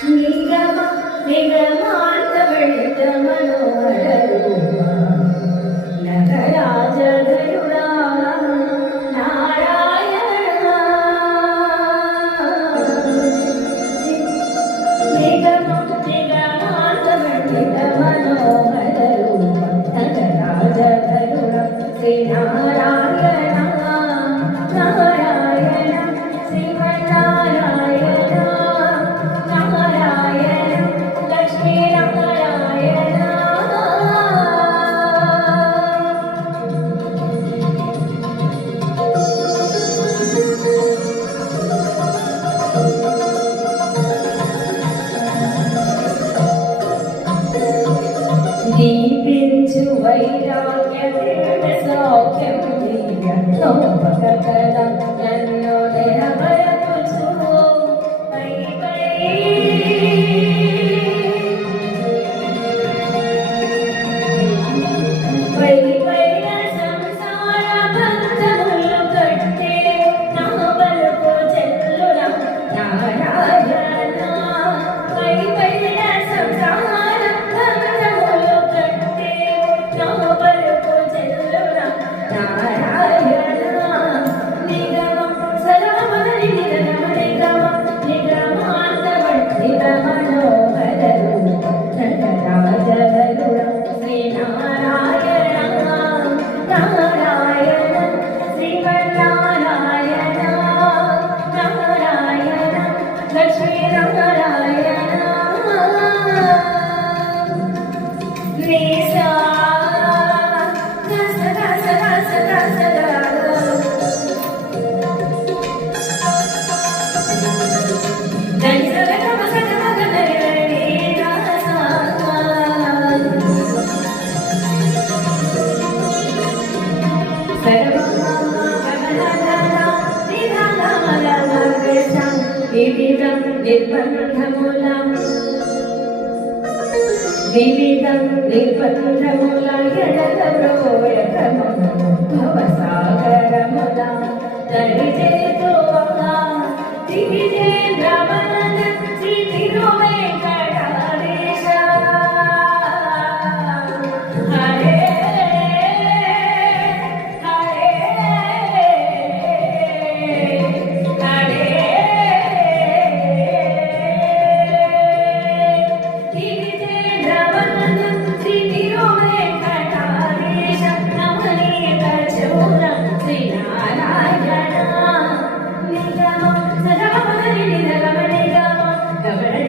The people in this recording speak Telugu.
నిగమ నిగమాంత వెళిత మనోహర రూప నగరాజ గరుడా నారాయణ నిగమ నిగమాంత వెళిత మనోహర రూప నగరాజ గరుడా శ్రీ నారాయణ నారాయణ శ్రీమన్నారాయణ నారాయణ లక్ష్మీ నారాయణ దీపించు వైరాగ్య సౌఖ్యం దివ్య నన్ను నిరవరపుచు పై పై పై పైన సంసార బంధములు కట్టే నా బలుపు చెల్లున నారాయణ పై పైన సంసార బంధములు కట్టే నా బలుపు చెల్లున నారాయణ నిగమం సరమని నిగమ నిగమ నిగమాంతవర్తి మనోహర రూప నటరాజ గరుడ శ్రీ నారాయణ నారాయణ శ్రీమన్నారాయణ నారాయణ లక్ష్మీ నారాయణ నిసా సదా సదా సదా సదా వివిధం నిర్బంధముల ఎడతరోయకము భవసాగరముల తడితే తోవా దివిజేంద్రవన